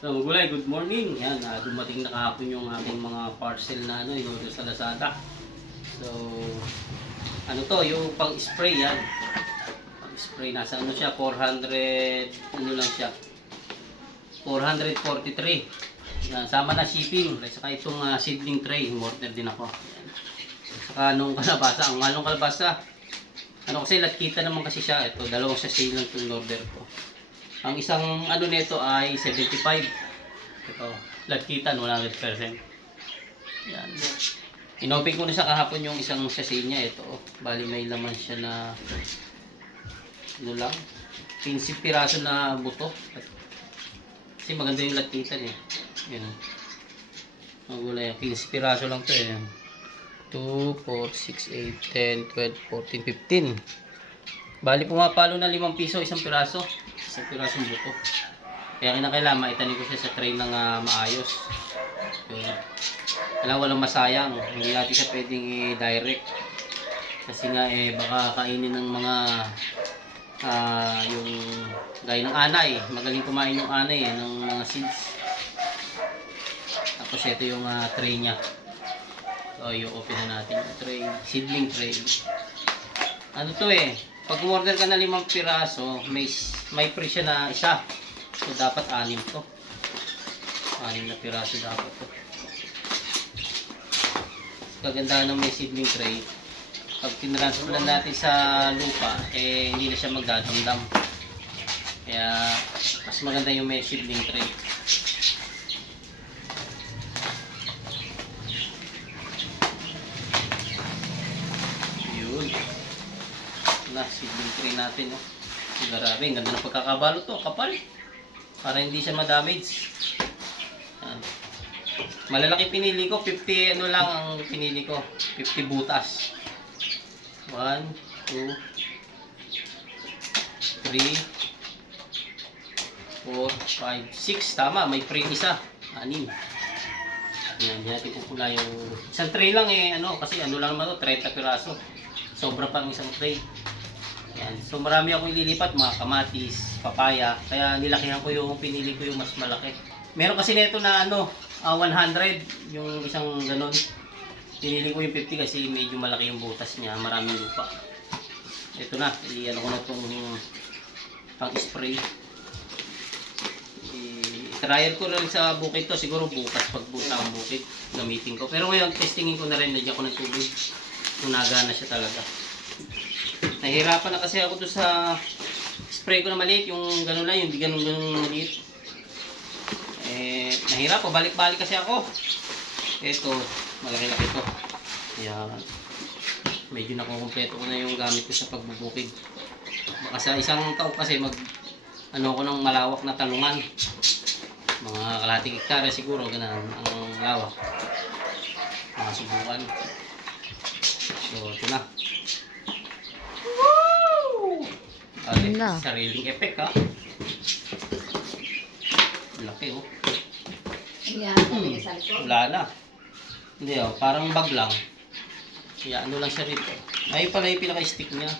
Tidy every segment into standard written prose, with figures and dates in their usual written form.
So gulay, good morning. Yan, dumating na kahapon yung aking mga parcel na yung sa Lazada. So ano to, yung pang-spray yan. Pang-spray nasa ano siya, 400 ano lang siya. 443. Yan, sama na shipping. Saka itong seedling tray, order din ako. Yan. Saka nung kalabasa, ang malong kalabasa. Ano kasi latkita naman kasi siya. Ito, dalawang sachet lang itong order ko. Ang isang ano nito ay 75. Ito, lagkitan 100%. Yan. Inopen ko na sa kahapon yung isang sachet niya. Ito, bali may laman siya na ano lang, 15 piraso na buto. Kasi maganda yung lagkitan eh. Yan. Ang gulay, 15 piraso lang to eh. 2, 4, 6, 8, 10, 12, 14, 15. Bali pumapalo na 5 piso isang piraso. Isang pirasong buto. Kaya kinakailangan maitanim ko siya sa tray ng maayos. Kailangan walang masayang. Hindi natin siya pwedeng i-direct. Kasi nga baka kainin ng mga yung gaya ng anay. Magaling kumain yung anay ng mga seeds. Tapos ito yung tray niya. So i-open na natin yung tray. Seedling tray. Ano to pag umorder ka na 5 piraso, may free siya na isa. So dapat 6 to. 6 na piraso dapat to. Kagandahan ng may seedling tray, pag tinransfer natin sa lupa, hindi na siya magdadamdam. Kaya mas maganda yung may seedling tray. Na seedling tray natin grabe, ang ganda ng pagkakabalo to, kapal para hindi siya ma-damage. Malalaki pinili ko, 50 ano lang ang pinili ko, 50 butas. 1, 2, 3, 4, 5, 6, tama, may free isa, 6. Yan, hindi natin pupula yung isang tray lang kasi ano lang naman to, 30 piraso. Sobra pa ang isang tray. Yan. So marami akong ililipat, mga kamatis, papaya. Kaya nilakihan ko yung pinili ko yung mas malaki. Meron kasi nito na 100 yung isang ganon. Pinili ko yung 50 kasi medyo malaki yung butas niya, maraming lupa. Ito na, iliyan ko na itong pang-spray. Trial ko rin sa bukid to, siguro bukas pag buta ang bukid, gamitin ko. Pero ngayon, testingin ko na rin, nagyan ko ng tubig. Kung nagana siya talaga. Nahirapan na kasi ako doon sa spray ko na maliit, yung gano'n lang, yung di gano'n maliit. Nahirap, balik-balik kasi ako. Ito, malaki-laki ito. Kaya, medyo nakukumpleto ko na yung gamit ko sa pagbubukid. Baka sa isang taon kasi ano ko ng malawak na talungan. Mga kalahating hektare siguro, ganun ang lawak. Mga subukan. So, ito na. Sariling effect laki wala na. Hindi parang bag lang. Kaya ano lang siya rito. Ayun pala yung pinaka-stick niya.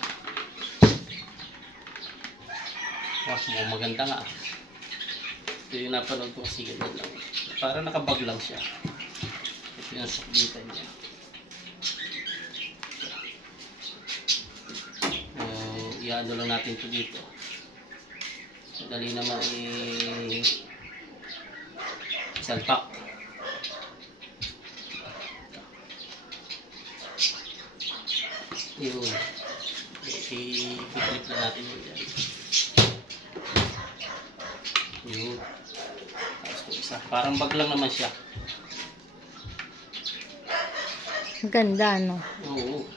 Maganda nga. Ito yung napanood ko kasi ganun lang. Parang nakabag lang siya. Ito yung sakbitan niya. Iano lang natin ito dito. Dali naman isalpak. Yun. I-clip na natin yun. Yun. Tapos ito isa. Parang bag lang naman siya. Ganda, no? Oo.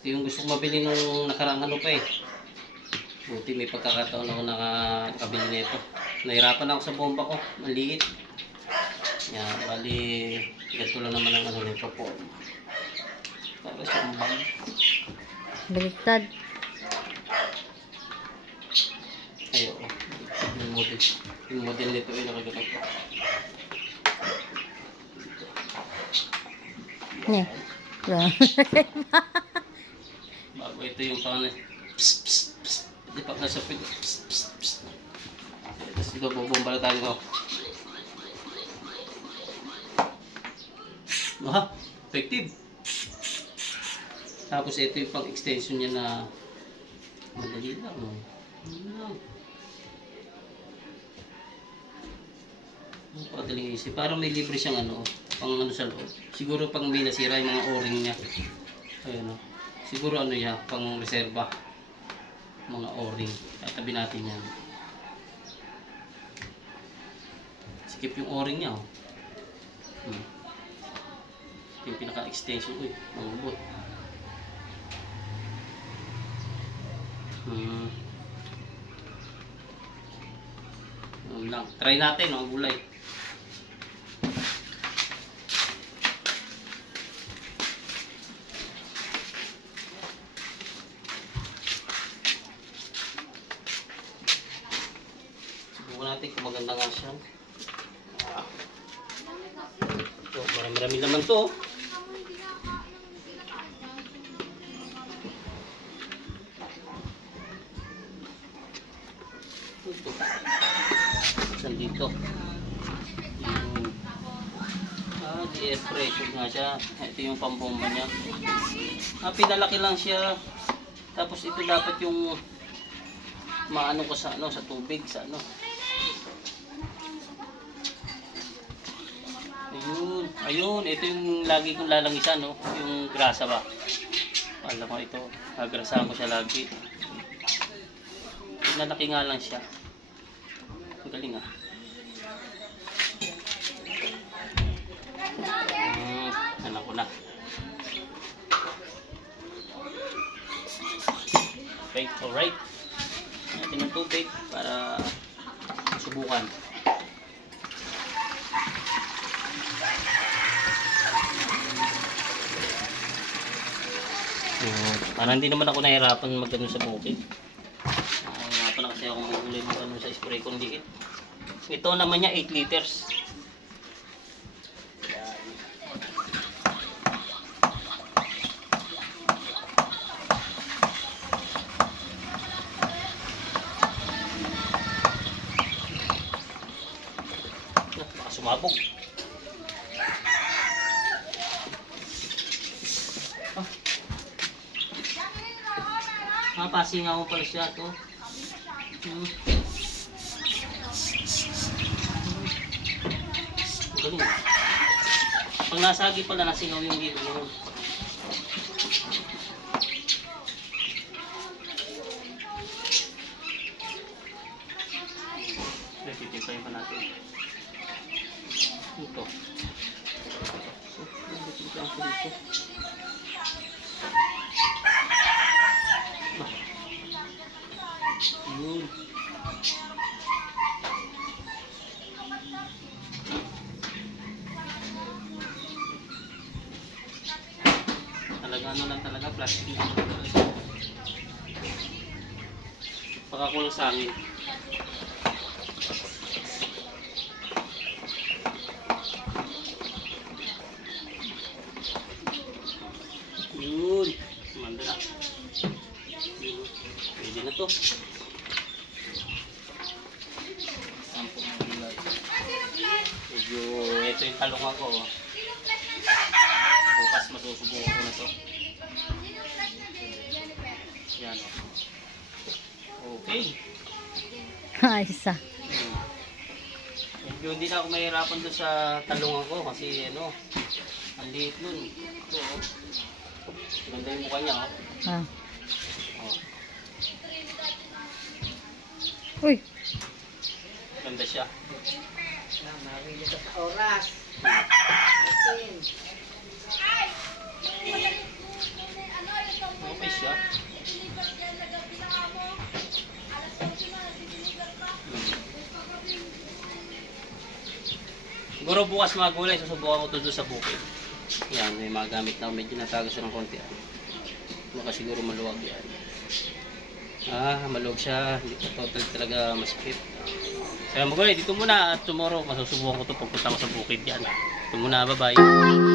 Ito yung gusto kong mabili nung nakarang buti may pagkakataon ako nakabili nito. Nahirapan ako sa bomba ko, maliit. Yan, bali ganito lang naman ang nito po. Para sa bag. Baliktad. Ayo, yung model nito ay nakaganak ko. Bago ito yung pangalan. Psst, psst, psst. Di pa nasa pwede. Psst, psst, psst. Ito Tapos ito, bubomba na tayo ito. Ah, effective. Tapos ito yung pang extension niya na madali lang. Padaling isip. Parang may libre siyang ano, pang ano sa loob. Siguro pang may nasira yung mga o-ring niya. Ayun o. Siguro ano yan, pang reserva. Mga o-ring. Tatabi natin yan. Skip yung o-ring niya o. Ito yung pinaka-extension. Uy, mangubot. Lang. Try natin ang gulay. Subukan natin kung maganda nga siya. So, marami-rami naman to. Ito. Saan dito? Yung di-air pressure nga siya. Ito yung pambomba niya. Pinalaki lang siya. Tapos ito dapat yung maano ko sa ano, sa tubig, sa ano. Ayun, ito yung lagi kong lalangisan, no? Yung grasa ba? Alam ko ito, nagrasahan ko siya lagi. Pinalaki nga lang siya. Ang galing ah. Alam ko na. Okay, alright. Natin ng tubig para subukan. Parang hindi naman ako nahirapan magano sa bukid. Nahirapan na kasi ako mag-ulay magano sa spray kong liit. Ito naman niya 8 liters. Baka sumabog. Pasingaw mo pala siya to. Galing. Pag nasagi pala, nasingaw yung ilo mo. Titipayin pa natin. Ito. So, titipayin ko dito. Yun. Talaga ano lang talaga, plastic lang talaga. Pakakulang sa amin. Yun. Manda na. Yun. Pwede na to. Medyo, ito yung talungan ko. Bukas masusubukan ko na to. Yan o. Okay. Ayos ah. Medyo hindi na ako mahirapan doon sa talungan ko kasi ano, ang liit nun. Ito o. Ganda yung mukha niya o. Ah. Oh. Uy. Ganda siya. Marili ka sa oras. Okay siya. Siguro bukas mga gulay, susubukan ko ito doon sa bukid. Yan, may mga gamit na medyo natago siya ng konti. Baka siguro maluwag yan. Maluwag siya. Hindi pa total talaga maspit. Kaya mga gulay, dito muna at tomorrow masusubukan ko ito pagpunta ko sa bukid yan. Ito muna, bye bye.